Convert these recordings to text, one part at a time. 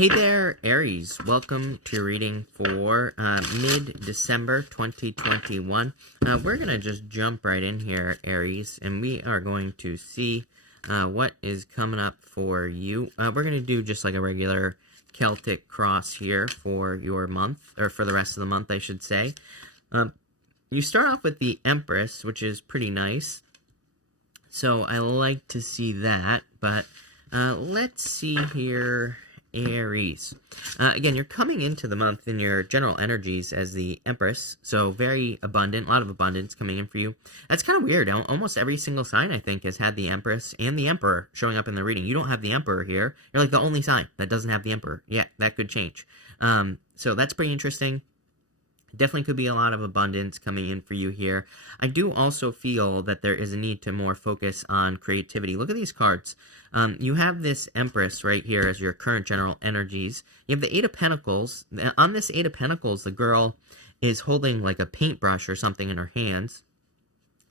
Hey there, Aries. Welcome to your reading for mid-December 2021. We're going to just jump right in here, Aries, and we are going to see what is coming up for you. We're going to do just like a regular Celtic cross here for your month, or for the rest of the month, I should say. You start off with the Empress, which is pretty nice. So I like to see that, but let's see here, Aries. Again, you're coming into the month in your general energies as the Empress, so very abundant, a lot of abundance coming in for you. That's kind of weird. Almost every single sign, I think, has had the Empress and the Emperor showing up in the reading. You don't have the Emperor here. You're like the only sign that doesn't have the Emperor. Yeah, that could change. So that's pretty interesting. Definitely could be a lot of abundance coming in for you here. I do also feel that there is a need to more focus on creativity. Look at these cards. You have this Empress right here as your current general energies. You have the Eight of Pentacles. On this Eight of Pentacles, the girl is holding like a paintbrush or something in her hands.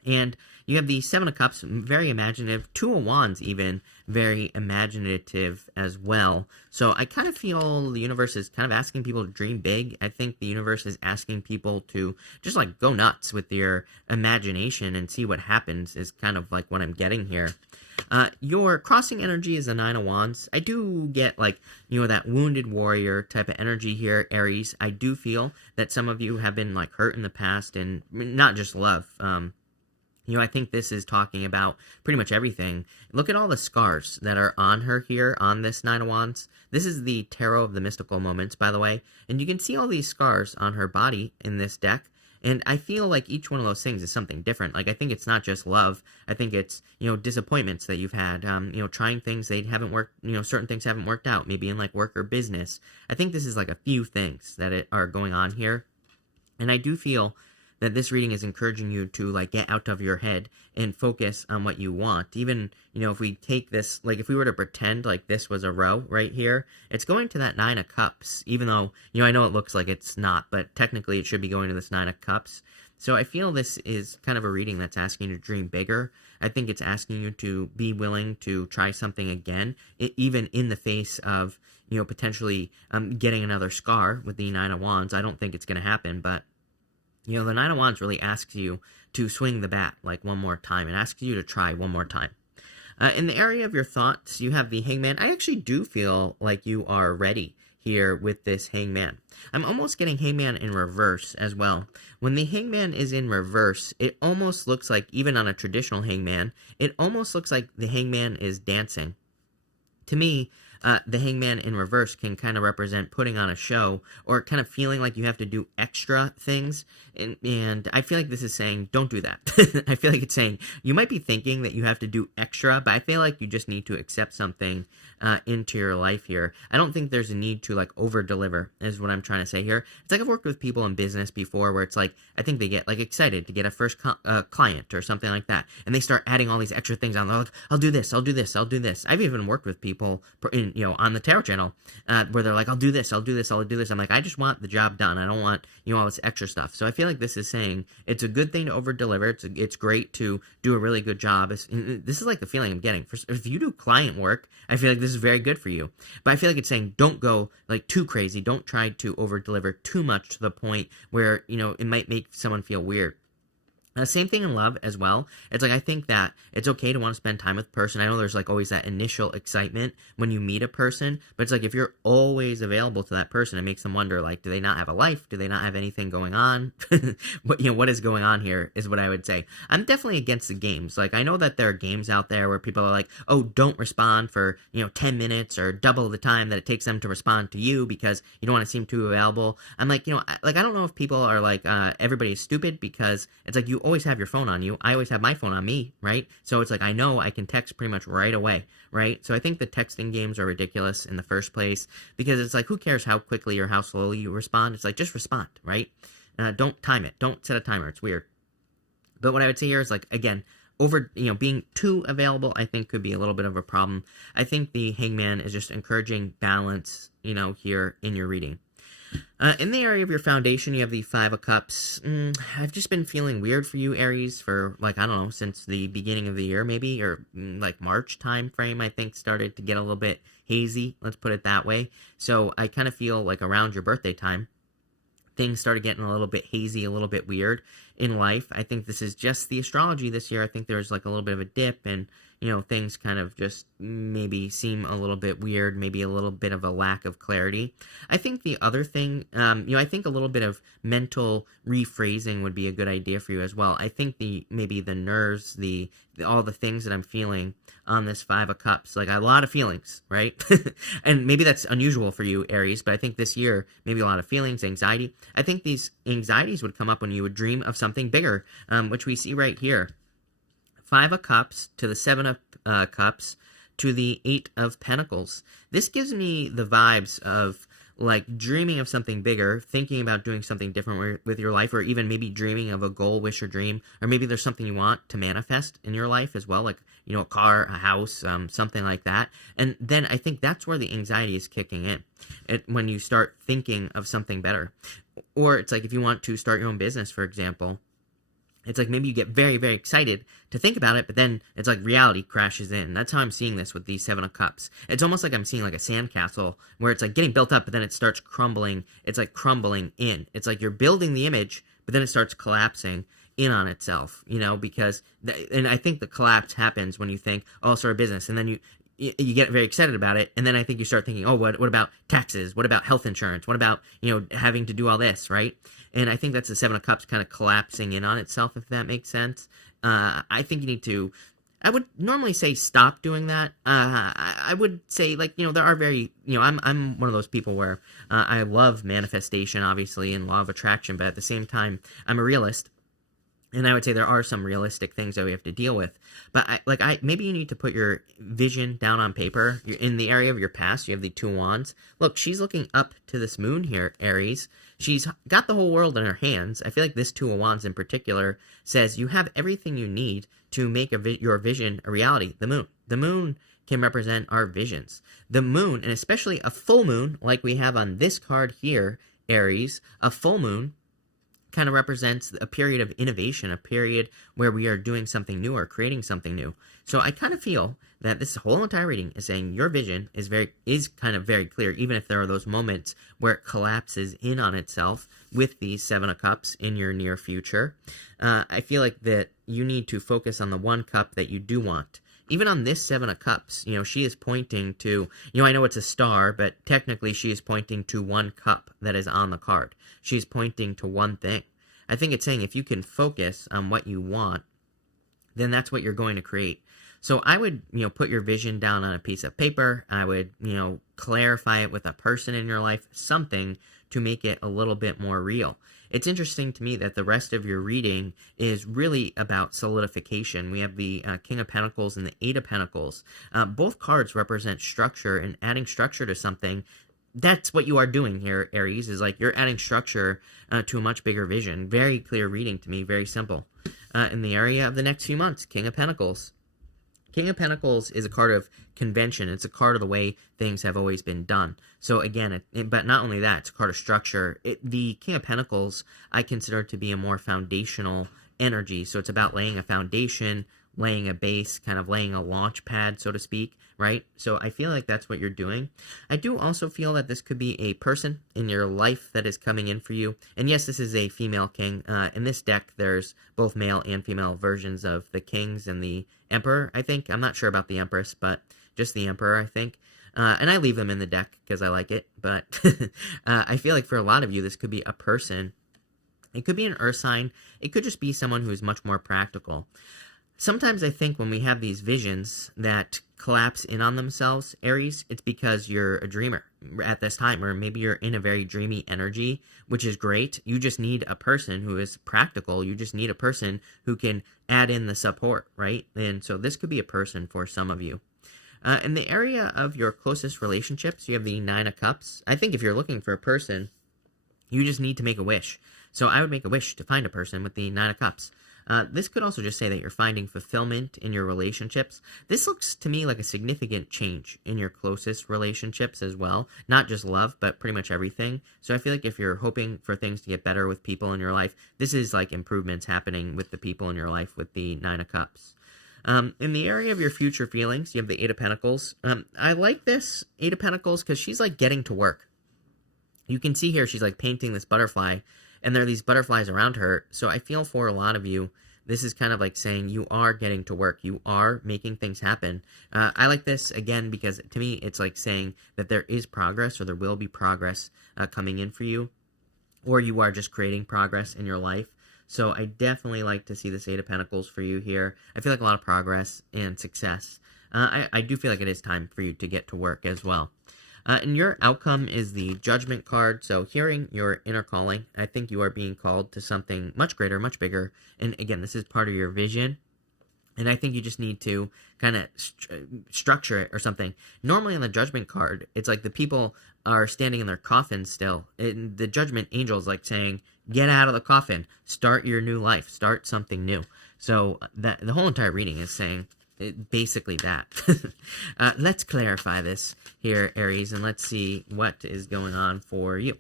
And you have the Seven of Cups, very imaginative. Two of Wands, even, very imaginative as well. So I kind of feel the universe is kind of asking people to dream big. I think the universe is asking people to just, like, go nuts with your imagination and see what happens is kind of, like, what I'm getting here. Your crossing energy is the Nine of Wands. I do get, like, you know, that wounded warrior type of energy here, Aries. I do feel that some of you have been, like, hurt in the past, and not just love. You know, I think this is talking about pretty much everything. Look at all the scars that are on her here on this Nine of Wands. This is the Tarot of the Mystical Moments, by the way. And you can see all these scars on her body in this deck. And I feel like each one of those things is something different. Like, I think it's not just love. I think it's, you know, disappointments that you've had. You know, trying things they haven't worked, you know, certain things haven't worked out. Maybe in, like, work or business. I think this is, like, a few things that are going on here. And I do feel that this reading is encouraging you to, like, get out of your head and focus on what you want. Even, you know, if we take this, like, if we were to pretend like this was a row right here, it's going to that Nine of Cups, even though, you know, I know it looks like it's not, but technically it should be going to this Nine of Cups. So I feel this is kind of a reading that's asking you to dream bigger. I think it's asking you to be willing to try something again, even in the face of, you know, potentially getting another scar with the Nine of Wands. I don't think it's going to happen, but you know, the Nine of Wands really asks you to swing the bat, like, one more time. It asks you to try one more time. In the area of your thoughts, you have the Hangman. I actually do feel like you are ready here with this Hangman. I'm almost getting Hangman in reverse as well. When the Hangman is in reverse, it almost looks like, even on a traditional Hangman, it almost looks like the Hangman is dancing. To me, the Hangman in reverse can kind of represent putting on a show, or kind of feeling like you have to do extra things, and I feel like this is saying, don't do that. I feel like it's saying, you might be thinking that you have to do extra, but I feel like you just need to accept something into your life here. I don't think there's a need to, like, over-deliver, is what I'm trying to say here. It's like I've worked with people in business before where it's like, I think they get, like, excited to get a first client or something like that, and they start adding all these extra things on. They're like, I'll do this, I'll do this, I'll do this. I've even worked with people in, you know, on the Tarot channel, where they're like, I'll do this, I'll do this, I'll do this. I'm like, I just want the job done. I don't want, you know, all this extra stuff. So I feel like this is saying it's a good thing to over-deliver. It's great to do a really good job. This is like the feeling I'm getting. If you do client work, I feel like this is very good for you. But I feel like it's saying, don't go, like, too crazy. Don't try to over-deliver too much to the point where, you know, it might make someone feel weird. Same thing in love as well. It's like, I think that it's okay to want to spend time with a person. I know there's, like, always that initial excitement when you meet a person, but it's like, if you're always available to that person, it makes them wonder, like, do they not have a life? Do they not have anything going on? What, you know, what is going on here is what I would say. I'm definitely against the games. Like, I know that there are games out there where people are like, oh, don't respond for, you know, 10 minutes or double the time that it takes them to respond to you because you don't want to seem too available. I'm like, you know, I don't know if people are like, everybody's stupid, because it's like, you always have your phone on you. I always have my phone on me, right? So it's like, I know I can text pretty much right away, right? So I think the texting games are ridiculous in the first place, because it's like, who cares how quickly or how slowly you respond? It's like, just respond, right? Don't time it. Don't set a timer. It's weird. But what I would say here is, like, again, being too available, I think, could be a little bit of a problem. I think the Hangman is just encouraging balance, you know, here in your reading. In the area of your foundation, you have the Five of Cups. I've just been feeling weird for you, Aries, for, like, I don't know, since the beginning of the year, maybe, or, like, March time frame, I think, started to get a little bit hazy, let's put it that way. So I kind of feel like around your birthday time, things started getting a little bit hazy, a little bit weird in life. I think this is just the astrology this year. I think there's like a little bit of a dip, and things kind of just maybe seem a little bit weird, maybe a little bit of a lack of clarity. I think the other thing, I think a little bit of mental rephrasing would be a good idea for you as well. I think maybe the nerves, all the things that I'm feeling on this Five of Cups, like a lot of feelings, right? And maybe that's unusual for you, Aries, but I think this year, maybe a lot of feelings, anxiety. I think these anxieties would come up when you would dream of something bigger, which we see right here. Five of Cups to the Seven of Cups to the Eight of Pentacles. This gives me the vibes of like dreaming of something bigger, thinking about doing something different with your life, or even maybe dreaming of a goal, wish, or dream, or maybe there's something you want to manifest in your life as well, like, a car, a house, something like that. And then I think that's where the anxiety is kicking in, when you start thinking of something better. Or it's like if you want to start your own business, for example, it's like maybe you get very, very excited to think about it, but then it's like reality crashes in. That's how I'm seeing this with these Seven of Cups. It's almost like I'm seeing like a sandcastle where it's like getting built up, but then it starts crumbling. It's like crumbling in. It's like you're building the image, but then it starts collapsing in on itself, because, and I think the collapse happens when you think, oh, I'll start a business, and then you get very excited about it, and then I think you start thinking, oh, what about taxes? What about health insurance? What about, having to do all this, right? And I think that's the Seven of Cups kind of collapsing in on itself, if that makes sense. I think you need to, I would normally say stop doing that. I would say, like, there are very, I'm one of those people where I love manifestation, obviously, and law of attraction, but at the same time, I'm a realist. And I would say there are some realistic things that we have to deal with. But maybe you need to put your vision down on paper. You're in the area of your past, you have the Two of Wands. Look, she's looking up to this moon here, Aries. She's got the whole world in her hands. I feel like this Two of Wands in particular says you have everything you need to make your vision a reality. The moon. The moon can represent our visions. The moon, and especially a full moon, like we have on this card here, Aries, a full moon kind of represents a period of innovation, a period where we are doing something new or creating something new. So I kind of feel that this whole entire reading is saying your vision is kind of very clear, even if there are those moments where it collapses in on itself with the Seven of Cups in your near future. I feel like that you need to focus on the one cup that you do want. Even on this Seven of Cups, she is pointing to, I know it's a star, but technically she is pointing to one cup that is on the card. She's pointing to one thing. I think it's saying if you can focus on what you want, then that's what you're going to create. So I would, put your vision down on a piece of paper. I would, clarify it with a person in your life, something to make it a little bit more real. It's interesting to me that the rest of your reading is really about solidification. We have the King of Pentacles and the Eight of Pentacles. Both cards represent structure, and adding structure to something. That's what you are doing here, Aries, is like you're adding structure to a much bigger vision. Very clear reading to me, very simple. In the area of the next few months, King of Pentacles. King of Pentacles is a card of convention. It's a card of the way things have always been done. So again, but not only that, it's a card of structure. The King of Pentacles I consider to be a more foundational energy. So it's about laying a foundation, laying a base, kind of laying a launch pad, so to speak, right? So I feel like that's what you're doing. I do also feel that this could be a person in your life that is coming in for you. And yes, this is a female king. In this deck, there's both male and female versions of the kings and the emperor, I think. I'm not sure about the empress, but just the emperor, I think. And I leave them in the deck because I like it. But I feel like for a lot of you, this could be a person. It could be an earth sign. It could just be someone who's much more practical. Sometimes I think when we have these visions that collapse in on themselves, Aries, it's because you're a dreamer at this time, or maybe you're in a very dreamy energy, which is great. You just need a person who is practical. You just need a person who can add in the support, right? And so this could be a person for some of you. In the area of your closest relationships, you have the Nine of Cups. I think if you're looking for a person, you just need to make a wish. So I would make a wish to find a person with the Nine of Cups. This could also just say that you're finding fulfillment in your relationships. This looks to me like a significant change in your closest relationships as well. Not just love, but pretty much everything. So I feel like if you're hoping for things to get better with people in your life, this is like improvements happening with the people in your life with the Nine of Cups. In the area of your future feelings, you have the Eight of Pentacles. I like this Eight of Pentacles because she's like getting to work. You can see here she's like painting this butterfly, and there are these butterflies around her. So I feel for a lot of you, this is kind of like saying you are getting to work. You are making things happen. I like this, again, because to me, it's like saying that there is progress, or there will be progress coming in for you, or you are just creating progress in your life. So I definitely like to see this Eight of Pentacles for you here. I feel like a lot of progress and success. I do feel like it is time for you to get to work as well. And your outcome is the Judgment card. So hearing your inner calling, I think you are being called to something much greater, much bigger. And again, this is part of your vision. And I think you just need to kind of structure it or something. Normally on the Judgment card, it's like the people are standing in their coffins still. And the Judgment angel is like saying, get out of the coffin, start your new life, start something new. So that the whole entire reading is saying basically that. Let's clarify this here, Aries, and let's see what is going on for you.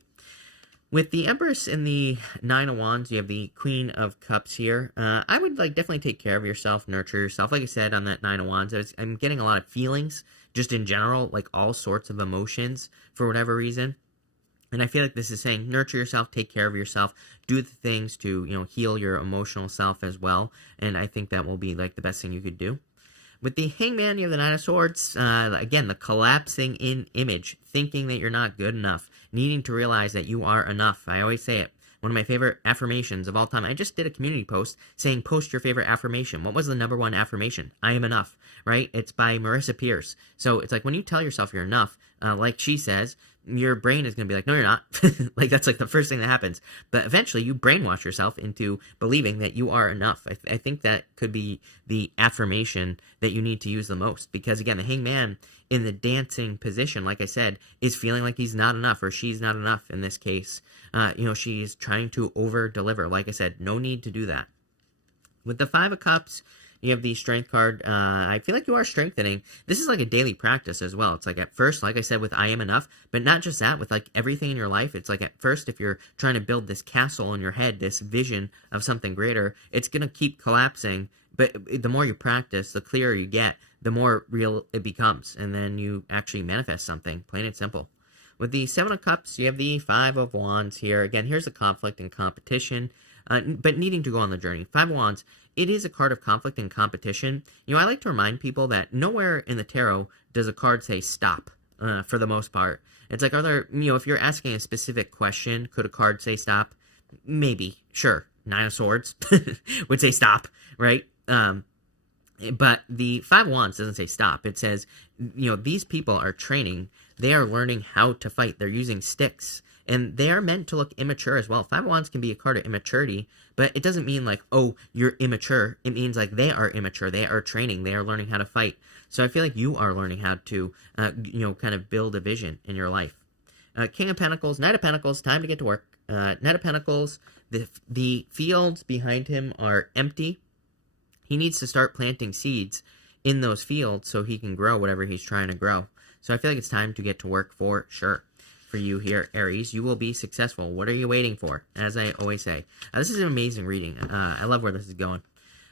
With the Empress and the Nine of Wands, you have the Queen of Cups here. I would definitely take care of yourself, nurture yourself. Like I said on that Nine of Wands, I'm getting a lot of feelings just in general, like all sorts of emotions for whatever reason. And I feel like this is saying nurture yourself, take care of yourself, do the things to, heal your emotional self as well. And I think that will be like the best thing you could do. With the Hangman, you have the Nine of Swords. Again, the collapsing in image, thinking that you're not good enough, needing to realize that you are enough. I always say it. One of my favorite affirmations of all time. I just did a community post saying post your favorite affirmation. What was the #1 affirmation? I am enough, right? It's by Marissa Pierce. So it's like when you tell yourself you're enough, like she says, your brain is going to be like, no, you're not. Like, that's like the first thing that happens. But eventually you brainwash yourself into believing that you are enough. I think that could be the affirmation that you need to use the most. Because again, the Hangman in the dancing position, like I said, is feeling like he's not enough, or she's not enough in this case. She's trying to over-deliver. Like I said, no need to do that. With the Five of Cups, you have the Strength card. I feel like you are strengthening. This is like a daily practice as well. It's like at first, like I said, with I am enough, but not just that, with like everything in your life. It's like at first, if you're trying to build this castle in your head, this vision of something greater, it's going to keep collapsing. But the more you practice, the clearer you get, the more real it becomes. And then you actually manifest something, plain and simple. With the Seven of Cups, you have the Five of Wands here. Again, here's the conflict and competition, but needing to go on the journey. Five of Wands, it is a card of conflict and competition. I like to remind people that nowhere in the tarot does a card say stop, for the most part. It's like, are there, if you're asking a specific question, could a card say stop? Maybe, sure. Nine of Swords would say stop, right? But the Five of Wands doesn't say stop. It says, these people are training. They are learning how to fight. They're using sticks. And they are meant to look immature as well. Five of Wands can be a card of immaturity, but it doesn't mean like, oh, you're immature. It means like they are immature. They are training. They are learning how to fight. So I feel like you are learning how to, kind of build a vision in your life. King of Pentacles, Knight of Pentacles, time to get to work. Knight of Pentacles, the fields behind him are empty. He needs to start planting seeds in those fields so he can grow whatever he's trying to grow. So I feel like it's time to get to work for sure. For you here, Aries, you will be successful. What are you waiting for? As I always say, this is an amazing reading. I love where this is going.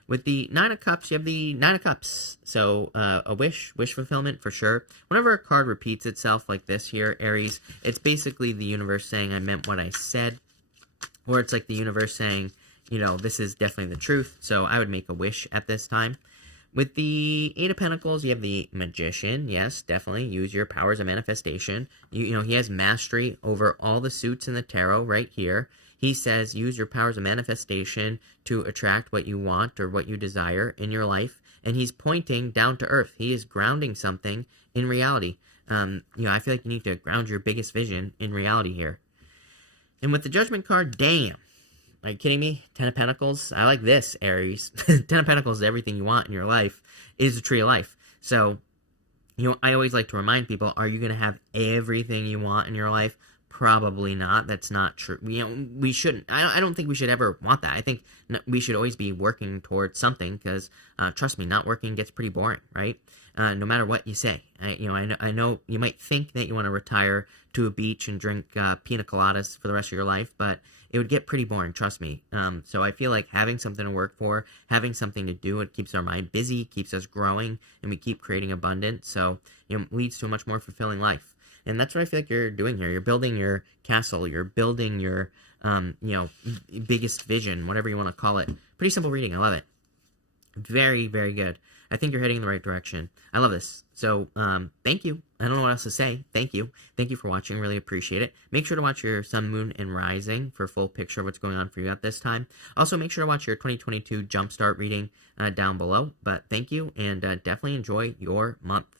With the Nine of Cups, you have the Nine of Cups. So a wish fulfillment for sure. Whenever a card repeats itself like this here, Aries, it's basically the universe saying I meant what I said, or it's like the universe saying, this is definitely the truth. So I would make a wish at this time. With the Eight of Pentacles, you have the Magician. Yes, definitely use your powers of manifestation. He has mastery over all the suits in the tarot right here. He says use your powers of manifestation to attract what you want or what you desire in your life. And he's pointing down to earth. He is grounding something in reality. I feel like you need to ground your biggest vision in reality here. And with the Judgment card, damn. Are you kidding me? Ten of Pentacles. I like this, Aries. Ten of Pentacles is everything you want in your life. It is the tree of life. So, I always like to remind people, are you going to have everything you want in your life? Probably not. That's not true. We shouldn't. I don't think we should ever want that. I think we should always be working towards something because, trust me, not working gets pretty boring, right? No matter what you say. I know you might think that you want to retire to a beach and drink pina coladas for the rest of your life, but it would get pretty boring, trust me. So I feel like having something to work for, having something to do, it keeps our mind busy, keeps us growing, and we keep creating abundance. So, leads to a much more fulfilling life. And that's what I feel like you're doing here. You're building your castle. You're building your, biggest vision, whatever you want to call it. Pretty simple reading. I love it. Very, very good. I think you're heading in the right direction. I love this. So, thank you. I don't know what else to say. Thank you. Thank you for watching. Really appreciate it. Make sure to watch your sun, moon, and rising for a full picture of what's going on for you at this time. Also, make sure to watch your 2022 Jumpstart reading down below. But thank you, and definitely enjoy your month.